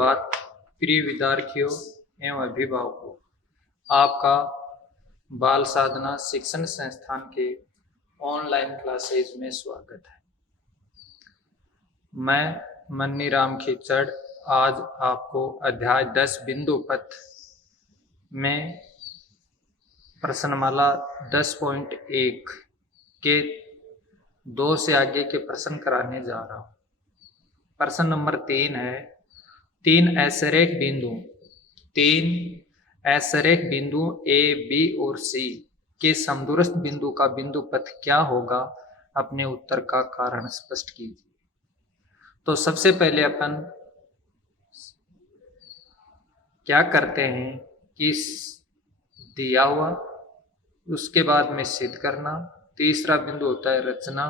सुप्रभात प्रिय विद्यार्थियों एवं अभिभावकों। आपका बाल साधना शिक्षण संस्थान के ऑनलाइन क्लासेज में स्वागत है। मैं मन्नीराम खिचड़ आज आपको अध्याय 10 बिंदु पथ में प्रश्नमाला 10.1 के 2 से आगे के प्रश्न कराने जा रहा हूँ। प्रश्न नंबर 3 है, तीन ऐसरेख बिंदु ए, बी और सी के समदूरस्थ बिंदु का बिंदु पथ क्या होगा? अपने उत्तर का कारण स्पष्ट कीजिए। तो सबसे पहले अपन क्या करते हैं कि दिया हुआ, उसके बाद में सिद्ध करना, तीसरा बिंदु होता है रचना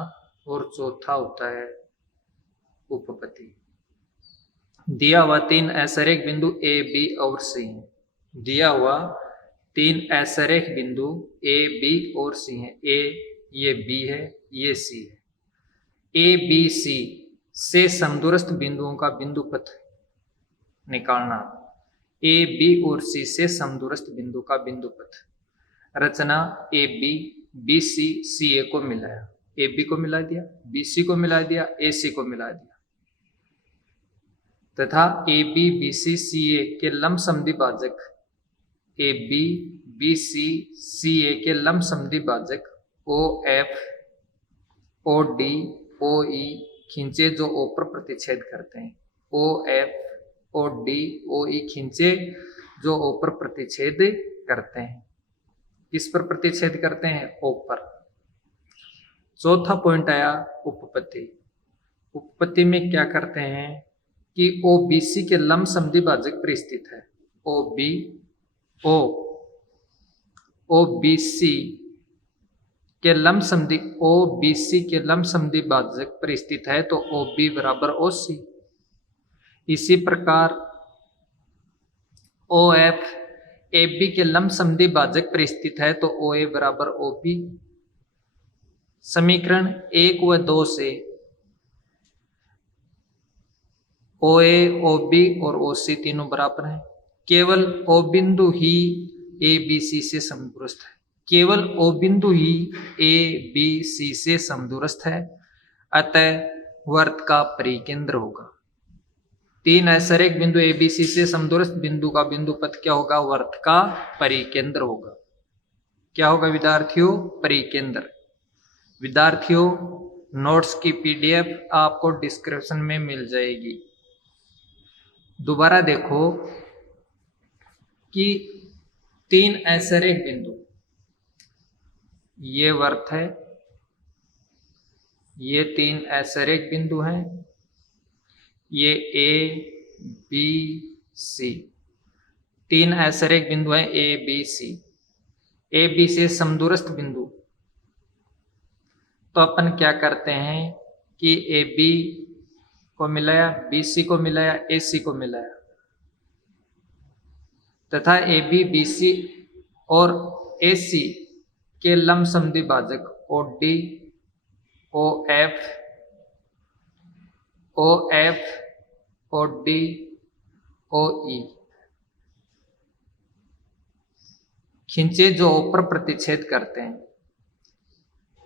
और चौथा होता है उपपत्ति। दिया हुआ तीन ऐसरेख बिंदु ए, बी और सी हैं। दिया हुआ तीन ऐसरेख बिंदु ए, बी और सी हैं। ए ये बी है, ये सी है। ए, बी, सी से समदूरस्थ बिंदुओं का बिंदु पथ निकालना। ए, बी और सी से समदूरस्थ बिंदु का बिंदु पथ। रचना ए बी, बी सी, सी ए को मिलाया, ए बी को मिला दिया, बी सी को मिला दिया, ए सी को मिला दिया, तथा ए बी, बी सी, सी ए के लंब समद्वि भाजक ए बी, बी सी, सी ए के लंब समद्वि भाजक ओ F, O D, O E खींचे जो ओ पर प्रतिच्छेद करते हैं। ओ F, O D, O E खींचे जो ओ पर प्रतिच्छेद करते हैं। किस पर प्रतिच्छेद करते हैं? ओ पर। चौथा पॉइंट आया उपपत्ति। उपपत्ति में क्या करते हैं कि ओ बी सी के लंब समद्वि भाजक पर स्थित है। ओ बी सी के लंब समद्वि, ओ बी सी के लंब समद्वि भाजक पर स्थित है तो ओ बी बराबर ओ सी। इसी प्रकार ओ एफ ए बी के लंब समद्वि भाजक पर स्थित है तो ओ ए बराबर ओ बी। समीकरण 1 व 2 से ओ ए, ओ बी और ओ सी तीनों बराबर हैं। केवल ओ बिंदु ही ए बी सी से समदूरस्थ है। केवल ओ बिंदु ही ए बी सी से समदूरस्थ है, अतः वर्त का परिकेंद्र होगा। तीन ऐसरेख बिंदु ए बी सी से समदूरस्थ बिंदु का बिंदु पथ क्या होगा? वर्त का परिकेंद्र होगा। क्या होगा विद्यार्थियों? परिकेंद्र। विद्यार्थियों नोट्स की पीडीएफ आपको डिस्क्रिप्शन में मिल जाएगी। दोबारा देखो कि तीन ऐसरेख बिंदु, ये वर्त है, ये तीन ऐसरेख बिंदु हैं, ये ए बी सी, तीन ऐसरेख बिंदु हैं A B C. A B से समदूरस्थ बिंदु, तो अपन क्या करते हैं कि ए बी को मिलाया, बी सी को मिलाया, ए सी को मिलाया, तथा ए बी, बी सी और ए सी के लंब समद्वि भाजक O D, O F, O F, O D, O E खींचे जो ओ पर प्रतिच्छेद करते हैं।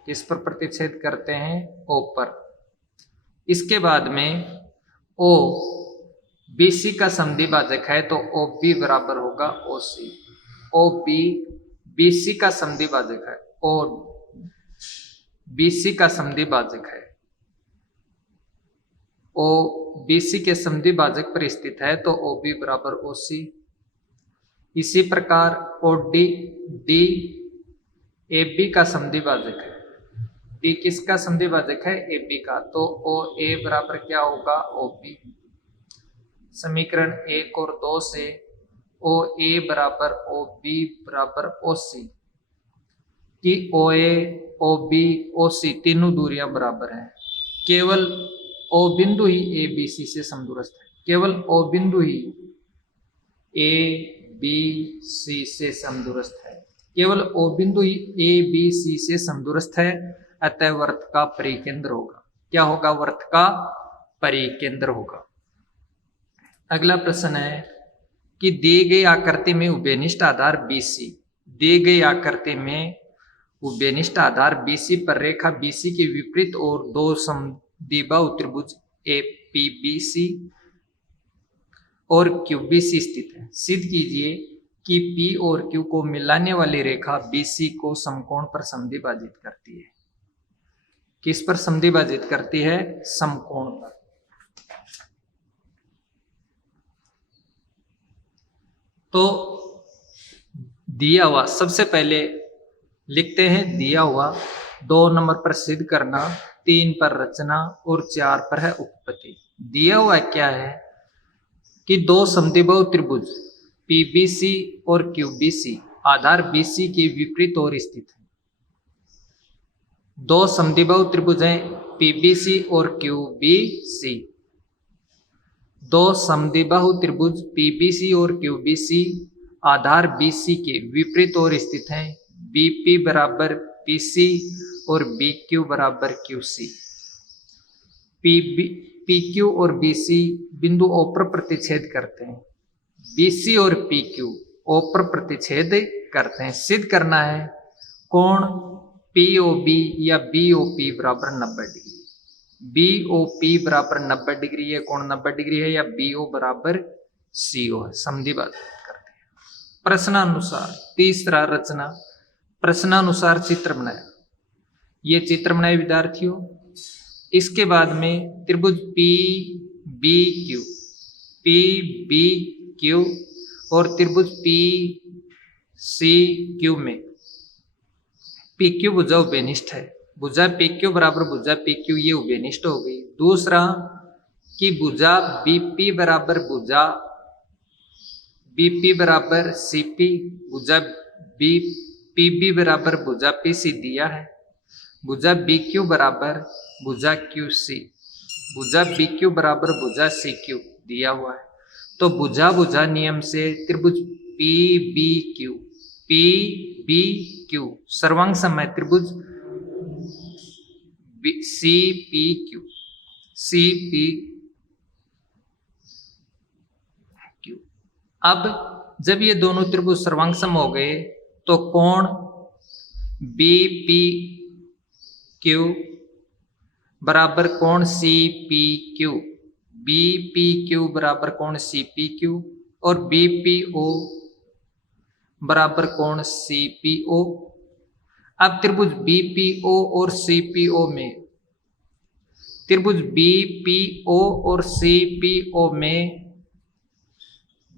किस पर प्रतिच्छेद करते हैं? ओ पर। इसके बाद में ओ बी सी का समद्वि भाजक है तो ओ बी बराबर होगा ओ सी। ओ बी बी सी का समद्वि भाजक है, ओ बी सी का समद्वि भाजक है, ओ बी सी के समद्वि भाजक पर स्थित है तो ओ बी बराबर ओ सी। इसी प्रकार ओ डी ए बी का समद्वि भाजक है। डी किसका समद्वि भाजक है? ए बी का, तो ओ ए बराबर क्या होगा? O B. समीकरण 1 और 2 से ओ ए बराबर ओ बी बराबर ओ सी कि ओ ए, ओ बी, ओ सी तीनों दूरियां बराबर हैं। केवल ओ बिंदु ही ए बी सी से समदूरस्थ है। केवल ओ बिंदु ही ए बी सी से समदूरस्थ है। केवल ओ बिंदु ही ए बी सी से समदूरस्थ है, अतः वर्त का परिकेंद्र होगा। क्या होगा? वर्त का परिकेंद्र होगा। अगला प्रश्न है कि दिए गई आकृति में उभयनिष्ठ आधार BC, दिए गई आकृति में उभयनिष्ठ आधार BC पर रेखा BC के विपरीत और दो समद्विबाहु त्रिभुज APBC और QBC स्थित है। सिद्ध कीजिए कि P और Q को मिलाने वाली रेखा BC को समकोण पर समद्विभाजित करती है। किस पर समद्विभाजित करती है? समकोण पर। तो दिया हुआ, सबसे पहले लिखते हैं दिया हुआ 2 नंबर पर सिद्ध करना, 3 पर रचना और 4 पर है उपपत्ति। दिया हुआ क्या है कि दो समद्विबाहु त्रिभुज PBC और QBC आधार BC के विपरीत और स्थित है। दो समद्विबाहु त्रिभुज हैं PBC और QBC। दो समद्विबाहु त्रिभुज PBC और QBC आधार BC के विपरीत और स्थित हैं। BP बराबर PC और BQ बराबर QC। PQ और BC बिंदु O पर प्रतिच्छेद करते हैं। BC और PQ O पर प्रतिच्छेद करते हैं। सिद्ध करना है कोण POB या BOP बराबर 90 डिग्री। BOP बराबर 90 डिग्री है, कोण 90 डिग्री है, या BO बराबर CO है। समद्विभाजित करते हैं। प्रश्नानुसार तीसरा रचना, प्रश्नानुसार चित्र बनाया। ये चित्र बनाए विद्यार्थियों। इसके बाद में त्रिभुज PBQ, PBQ और त्रिभुज PCQ में PQ भुजा उभयनिष्ठ है। भुजा PQ बराबर भुजा PQ, ये उभयनिष्ठ हो गई। दूसरा कि भुजा BP बराबर भुजा BP बराबर CP, भुजा PB बराबर भुजा PC दिया है। भुजा BQ बराबर भुजा QC, भुजा BQ बराबर भुजा CQ दिया हुआ है। तो भुजा भुजा नियम से त्रिभुज PBQ सर्वांग समय त्रिभुज CPQ। अब जब ये दोनों त्रिभुज सर्वांग सम हो गए तो कोण BPQ बराबर कोण CPQ, BPQ बराबर कोण CPQ और BPO बराबर कोण CPO। अब त्रिभुज BPO और CPO में, त्रिभुज BPO और CPO में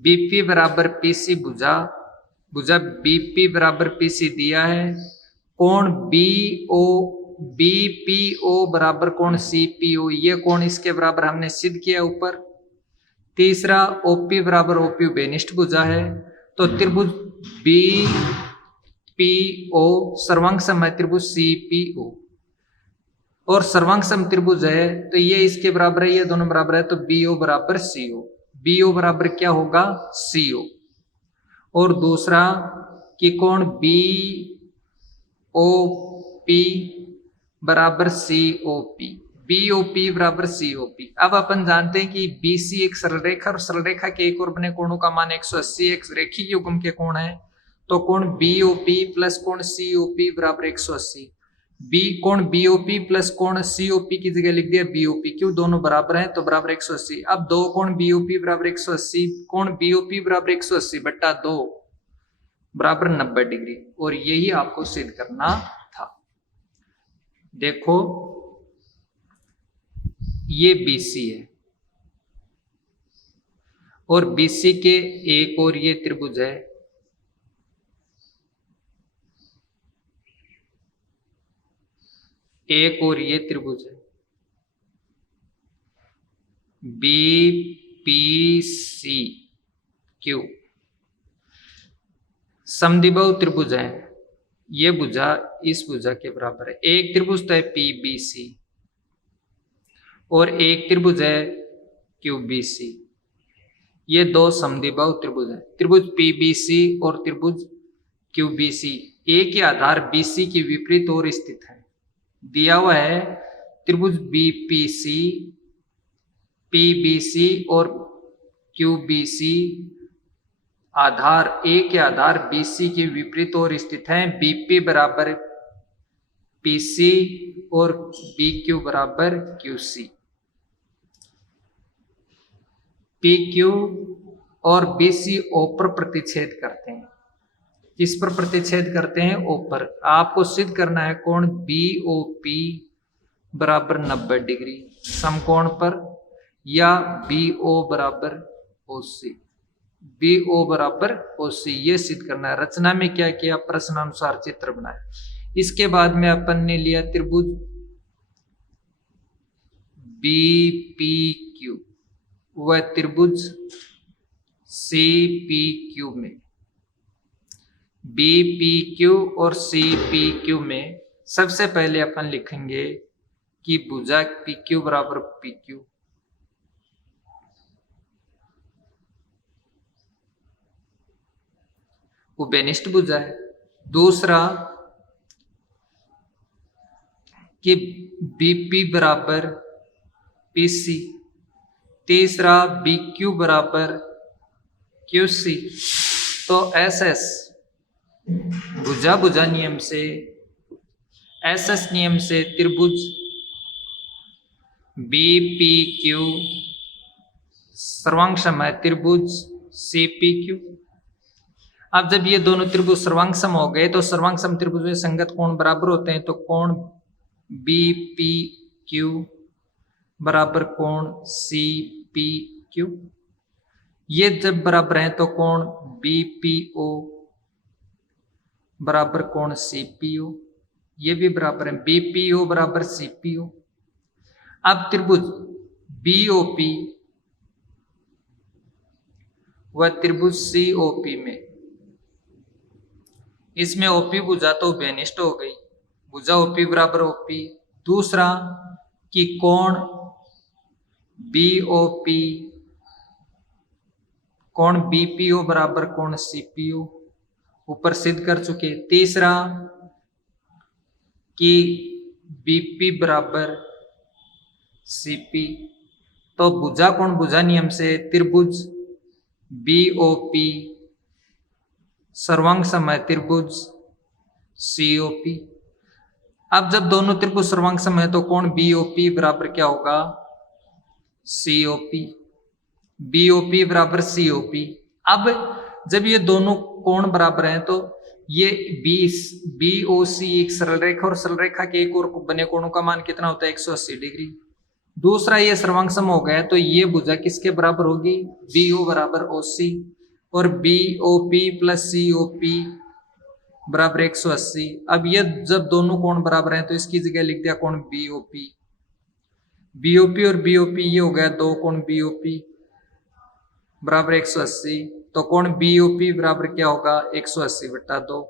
BP बराबर PC भुजा, भुजा BP बराबर PC दिया है। कोण BPO बराबर कोण CPO, ये कोण इसके बराबर हमने सिद्ध किया ऊपर। तीसरा OP बराबर OP उभयनिष्ठ भुजा है। तो त्रिभुज BPO सर्वांग सम है त्रिभुज CPO, और सर्वांग सम त्रिभुज है तो ये इसके बराबर है, ये दोनों बराबर है, तो BO बराबर CO। BO बराबर क्या होगा? CO। और दूसरा कि कोण BOP बराबर COP, BOP बराबर COP। अब अपन जानते हैं कि BC एक सरल रेखा और सरल रेखा के एक और बने कोणों का मान 180 एक रेखीय युग्म के कोण है। तो कोण BOP प्लस कोण COP बराबर 180। कोण BOP प्लस कोण COP की जगह लिख दिया BOP, क्यों दोनों बराबर हैं तो बराबर 180। अब दो कोण BOP बराबर 180, कोण BOP बराबर 180 बट्टा 2 बराबर 90 डिग्री, और यही आपको सिद्ध करना था। देखो ये BC है और BC के एक और ये त्रिभुज है, एक और ये त्रिभुज है BPCQ। समद्विबाहु त्रिभुज है, ये भुजा इस भुजा के बराबर है। एक त्रिभुज तो है PBC और एक त्रिभुज है QBC। ये दो समद्विबाहु त्रिभुज है, त्रिभुज PBC और त्रिभुज QBC एक ही आधार BC के विपरीत और स्थित है। दिया हुआ है त्रिभुज BPC, PBC और क्यू बी सी आधार ए के आधार बी सी के विपरीत ओर स्थित हैं। बीपी बराबर पीसी और बी क्यू बराबर क्यू सी। पी क्यू और बी सी ओ पर प्रतिच्छेद करते हैं। किस पर प्रतिच्छेद करते हैं? ओ पर। आपको सिद्ध करना है कोण बी ओ पी बराबर 90 डिग्री समकोण पर, या बी ओ बराबर ओ सी। बी ओ बराबर ओ सी ये सिद्ध करना है। रचना में क्या किया? प्रश्नानुसार चित्र बनाया। इसके बाद में अपन ने लिया त्रिभुज बी पी क्यू व त्रिभुज सी पी क्यू में, बी पी क्यू और सी पी क्यू में सबसे पहले अपन लिखेंगे कि भुजा पी क्यू बराबर पी क्यू, वो बेनिष्ठ भुजा है। दूसरा कि बीपी बराबर पीसी। तीसरा बी क्यू बराबर क्यू सी। तो एस एस भुजा नियम से, एस एस नियम से त्रिभुज बी पी क्यू सर्वांग सम है त्रिभुज सी पी क्यू। अब जब ये दोनों त्रिभुज सर्वांग सम हो गए तो सर्वांग सम त्रिभुज में संगत कोण बराबर होते हैं। तो कोण बी पी क्यू बराबर कोण सी पी क्यू। ये जब बराबर हैं तो कोण बी पी ओ बराबर कोण सी पी ओ, ये भी बराबर है। बी पी ओ बराबर सी पी ओ। अब त्रिभुज बी ओ पी व त्रिभुज सी ओ पी में, इसमें ओपी भुजा तो बेनिष्ठ हो गई, भुजा ओपी बराबर ओपी। दूसरा कि कोण बीओपी कोण बीपीओ बराबर कोण सीपीओ ऊपर सिद्ध कर चुके। तीसरा कि बीपी बराबर सीपी। तो भुजा कोण भुजा नियम से त्रिभुज बीओपी सर्वांग सम है त्रिभुज सीओपी। अब जब दोनों त्रिभुज सर्वांग सम है तो कोण बीओपी बराबर क्या होगा? सीओपी। बीओपी बराबर सीओपी। अब जब ये दोनों कोण बराबर हैं तो ये बीओसी एक सरल रेखा और सरल रेखा के एक और बने कोणों का मान कितना होता है? 180 डिग्री। दूसरा ये सर्वांग सम हो गया तो ये भुजा किसके बराबर होगी? बीओ बराबर ओसी और बीओपी प्लस सीओपी बराबर 180। अब ये जब दोनों कोण बराबर हैं तो इसकी जगह लिख दिया कोण बीओपी। बीओपी और बीओपी ये हो गया दो कोण बीओपी बराबर 180। तो कोण बीओपी बराबर क्या होगा? 180/2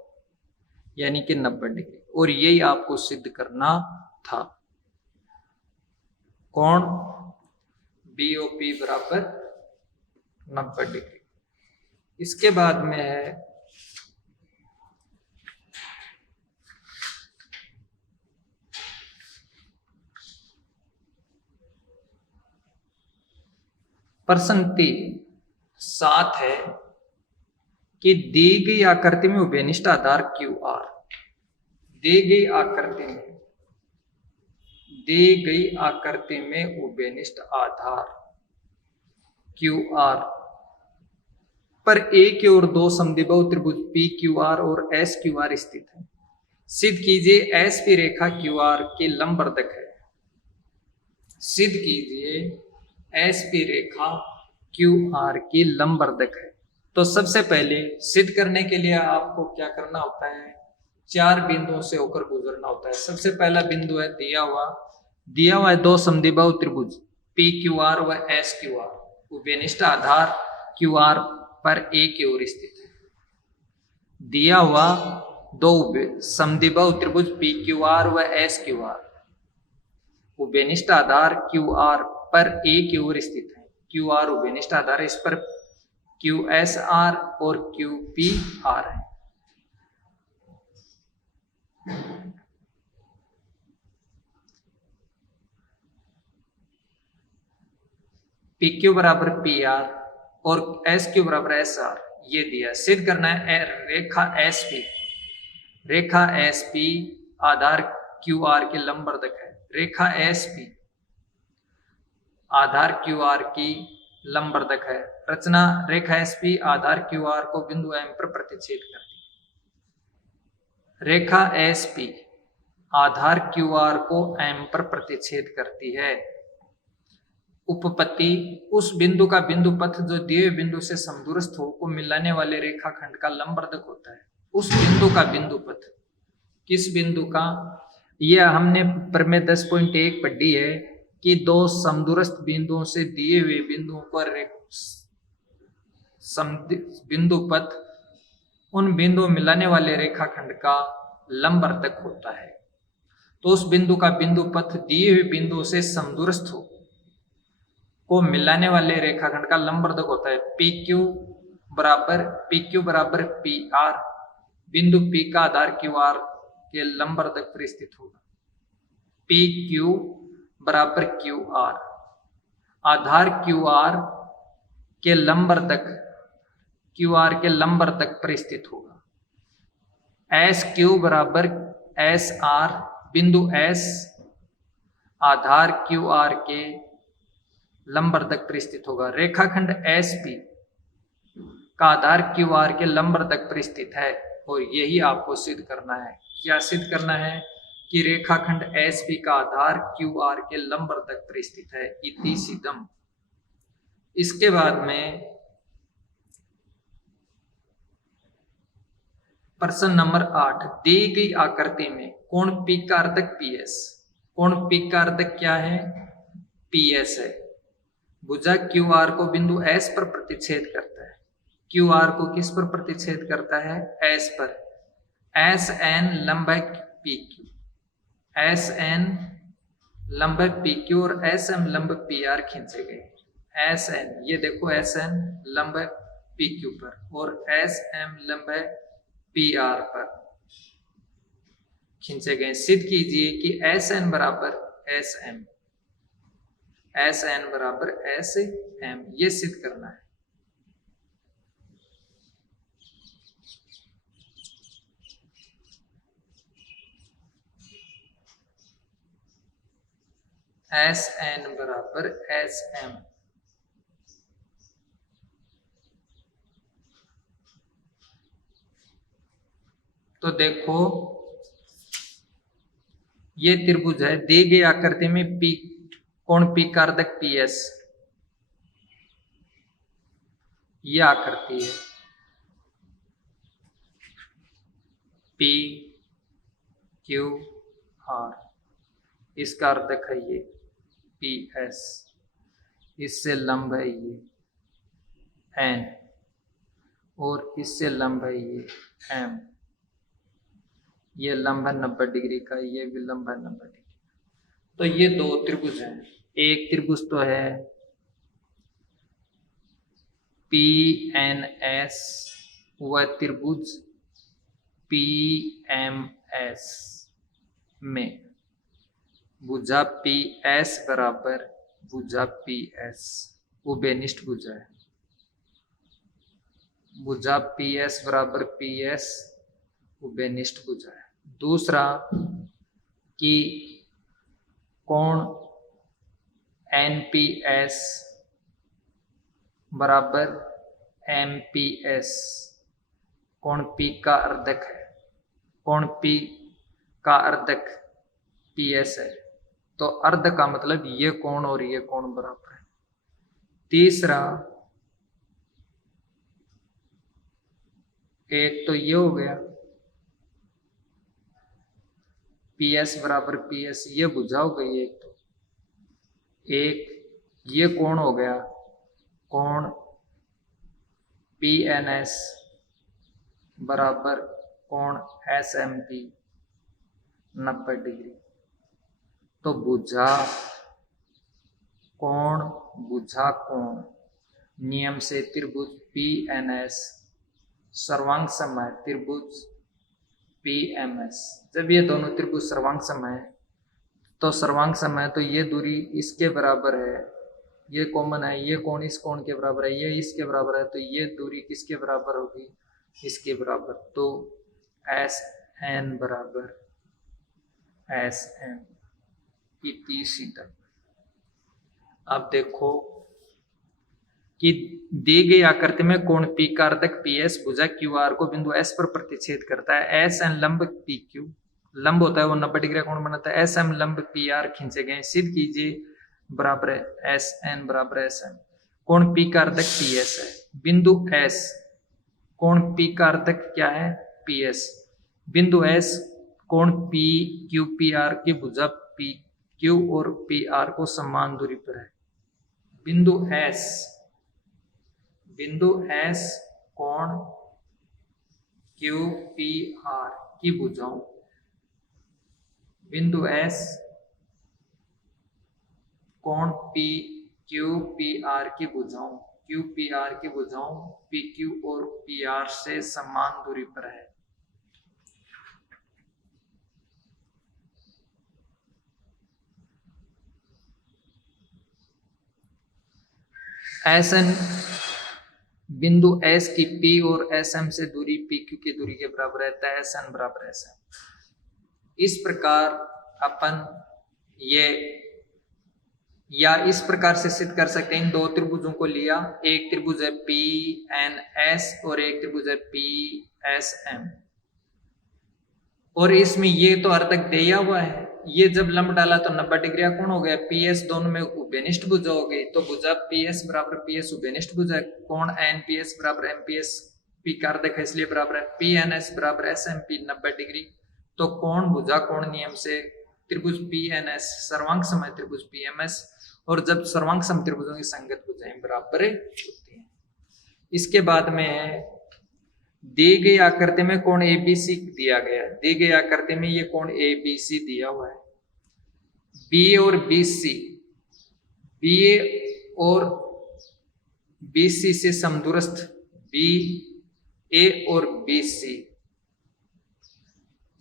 यानी कि 90 डिग्री। और यही आपको सिद्ध करना था, कोण बीओपी बराबर 90 डिग्री। इसके बाद में है प्रश्न 7 है कि दी गई आकृति में उभयनिष्ठ आधार क्यू आर, दी गई आकृति में उभयनिष्ठ आधार क्यू आर पर ए की ओर दो समद्विबाहु त्रिभुज पी क्यू आर और एस क्यू आर स्थित है। सिद्ध कीजिए एस पी रेखा क्यू आर के लंबवर्धक है। सिद्ध कीजिए एस पी रेखा क्यू आर की लंबवर्धक है। तो सबसे पहले सिद्ध करने के लिए आपको क्या करना होता है? 4 बिंदुओं से होकर गुजरना होता है। सबसे पहला बिंदु है दिया हुआ है दो समद्विबाहु त्रिभुज पी क्यू आर व एस क्यू आर, उभयनिष्ठ आधार क्यू आर पर ए की ओर स्थित है। दिया हुआ दो समद्विबाहु त्रिभुज पी क्यू आर व एस क्यू आर, उभयनिष्ठ आधार क्यू आर पर ए की ओर स्थित है। क्यू आर उभयनिष्ठ आधार है, इस पर क्यू एस आर और क्यू पी आर है। पी क्यू बराबर पी आर और एस क्यू बराबर एस आर, ये दिया। सिद्ध करना है रेखा एस पी, रेखा एस पी आधार क्यू आर के लंबवर्धक है। रेखा एस पी आधार क्यू आर की लंबवर्धक है। रचना रेखा एस पी आधार क्यू आर को बिंदु एम पर प्रतिच्छेद करती है। रेखा एस पी आधार क्यू आर को एम पर प्रतिच्छेद करती है। उपपत्ति, उस बिंदु का बिंदु पथ जो दिए बिंदु से समदूरस्थ हो को मिलाने वाले रेखाखंड का लंबवर्धक होता है। उस बिंदु का बिंदु पथ, किस बिंदु का, यह हमने प्रमेय 10.1 पढ़ी है कि दो समदूरस्थ बिंदुओं से दिए हुए बिंदुओं पर बिंदु पथ उन बिंदुओं मिलाने वाले रेखाखंड का लंबवर्धक होता है। तो उस बिंदु का बिंदु पथ दिए हुए बिंदुओं से समदूरस्थ हो को मिलाने वाले रेखाखंड का लंबवर्धक होता है। पी क्यू बराबर पी आर, बिंदु P का आधार क्यू आर के लंबवर्धक पर स्थित होगा। पी क्यू बराबर क्यू आर, आधार क्यू आर के लंबवर्धक क्यू आर के लंबवर्धक पर स्थित होगा। एस क्यू बराबर एस आर, बिंदु S आधार क्यू आर के लंबवर्धक पर स्थित होगा। रेखाखंड एस पी का आधार क्यू आर के लंबवर्धक पर स्थित है और यही आपको सिद्ध करना है। क्या सिद्ध करना है? कि रेखाखंड एस पी का आधार क्यू आर के लंबवर्धक पर स्थित है। इति सिद्धम। इसके बाद में प्रश्न नंबर 8, दी गई आकृति में कोण P का अर्धक PS, कोण P का अर्धक क्या है? PS है। भुजा क्यू आर को बिंदु S पर प्रतिच्छेद करता है। क्यू आर को किस पर प्रतिच्छेद करता है? S पर। एस एन लंब है PQ, एस एन लंब है PQ और एस एम लंब PR खींचे गए। एस एन, ये देखो एस एन लंब है PQ पर और एस एम लंब है PR पर खींचे गए। सिद्ध कीजिए कि एस एन बराबर एस एम, एस एन बराबर एस एम, ये सिद्ध करना है। एस एन बराबर एस एम, तो देखो ये त्रिभुज है, दी गई आकृति में P कोण P का अर्धक PS, ये आकृति है P Q R, इसका अर्धक है ये PS, इससे लंब है ये N और इससे लंब है ये M, ये लंब है 90 डिग्री का, ये भी लंब है 90 डिग्री। तो ये दो त्रिभुज हैं। एक त्रिभुज तो है PNS, वह त्रिभुज PMS में भुजा PS बराबर भुजा PS उभयनिष्ठ भुजा है। भुजा PS बराबर PS उभयनिष्ठ भुजा है। दूसरा कि कोण NPS बराबर MPS, कोण P का अर्धक है, कोण P का अर्धक PS है, तो अर्ध का मतलब ये कोण और ये कोण बराबर है। तीसरा, एक तो ये हो गया PS बराबर PS, ये भुजा हो गई एक, तो एक ये कोण हो गया कोण PNS बराबर कोण SMP 90 डिग्री। तो भुजा कोण नियम से त्रिभुज PNS सर्वांग सम है त्रिभुज PMS। जब ये दोनों त्रिभुज सर्वांग सम है तो सर्वांग सम है तो ये दूरी इसके बराबर है ये कॉमन है, ये कोण इस कोण के बराबर है, ये इसके बराबर है, तो ये दूरी किसके बराबर होगी, इसके बराबर। तो एस एन बराबर एस एन इति सीधा। अब देखो कि दी गई आकृति में कोण पी कारक पी एस भुजा क्यू आर को बिंदु एस पर प्रतिच्छेद करता है। एस एन लंब पी क्यू लंब होता है वो 90 डिग्री कोण बनाता है। एस एम लंब पी आर खींचे गए, सिद्ध कीजिए बराबर है एस एन बराबर एस एन। कोण पी कारक पी एस है, बिंदु एस कोण पी कारक क्या है पी एस, बिंदु एस कोण पी क्यू पी आर की भुजा पी क्यू और पी आर को समान दूरी पर है। बिंदु एस कोण क्यू पी आर की भुजाओं, बिंदु एस कोण पी क्यू पी आर की भुजाओं, क्यू पी आर की भुजाओं पी क्यू और पी आर से समान दूरी पर है। एस एन बिंदु एस की पी और एस एम से दूरी पी क्यू की दूरी के बराबर है, तो एस एन बराबर एस एम। इस प्रकार अपन ये या इस प्रकार से सिद्ध कर सकते हैं, इन दो त्रिभुजों को लिया, एक त्रिभुज है पी एन एस और एक त्रिभुज है पी एस एम, और इसमें ये तो अर्धक दिया हुआ है, ये जब लंब डाला तो 90 डिग्री कोण हो गया। पी एस दोनों में उभयनिष्ठ भुजा हो गई, तो भुजा पी एस बराबर पी एस उभयनिष्ठ भुजा, कोण एन पी एस बराबर एम पी एस पी कारक है इसलिए बराबर है पी एन एस बराबर एस एम पी 90 डिग्री। तो कोण भुजा कोण नियम से त्रिभुज पी एन एस सर्वांग समय त्रिभुज पी एम एस, और जब सर्वांग सम त्रिभुजों की संगत भुजाएं बराबर होती हैं। इसके बाद में दी गई आकृति में कोण एबीसी दिया गया, दी गई आकृति में ये कोण एबीसी दिया हुआ है। बी और बीसी, बी और बीसी से समदूरस्थ बी ए और बीसी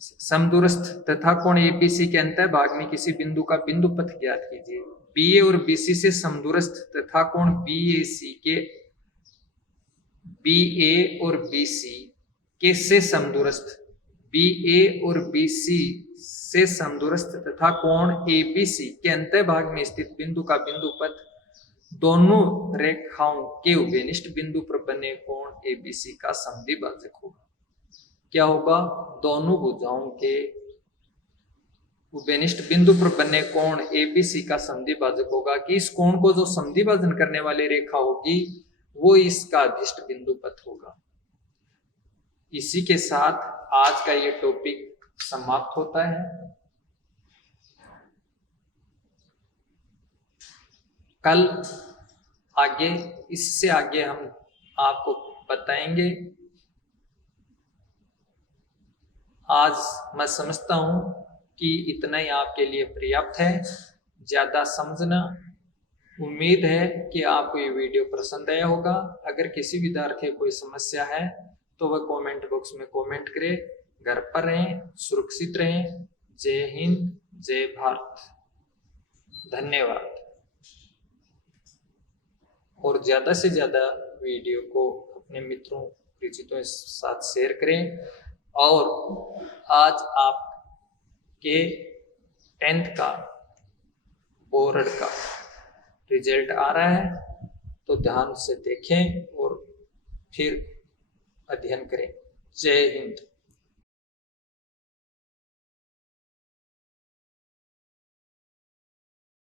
समदूरस्थ तथा कोण एबीसी के अंतः भाग में किसी बिंदु का बिंदु पथ ज्ञात कीजिए। बी ए और बीसी से समदूरस्थ तथा कोण बीएसी के बी ए और बीसी के से समदूरस्थ, बी ए और बीसी से समदूरस्थ तथा कोण एबीसी के अंतः भाग में स्थित बिंदु का बिंदु पथ दोनों रेखाओं के उभयनिष्ठ बिंदु पर बने कोण एबीसी का समद्विभाजक होगा। क्या होगा, दोनों भुजाओं के उभयनिष्ठ बिंदु पर बने कोण एबीसी का समद्विभाजक होगा, कि इस कोण को जो समद्विभाजन करने वाली रेखा होगी वो इसका अभिष्ट बिंदु पथ होगा। इसी के साथ आज का ये टॉपिक समाप्त होता है। कल आगे इससे आगे हम आपको बताएंगे। आज मैं समझता हूं कि इतना ही आपके लिए पर्याप्त है, ज्यादा समझना। उम्मीद है कि आपको ये वीडियो पसंद आया होगा। अगर किसी विद्यार्थी को कोई समस्या है तो वह कमेंट बॉक्स में कमेंट करे। घर पर रहें, सुरक्षित रहें। जय हिंद, जय भारत, धन्यवाद। और ज्यादा से ज्यादा वीडियो को अपने मित्रों परिचितों के साथ शेयर करें। और आज आपके 10th का बोर्ड का रिजल्ट आ रहा है, तो ध्यान से देखें और फिर अध्ययन करें। जय हिंद।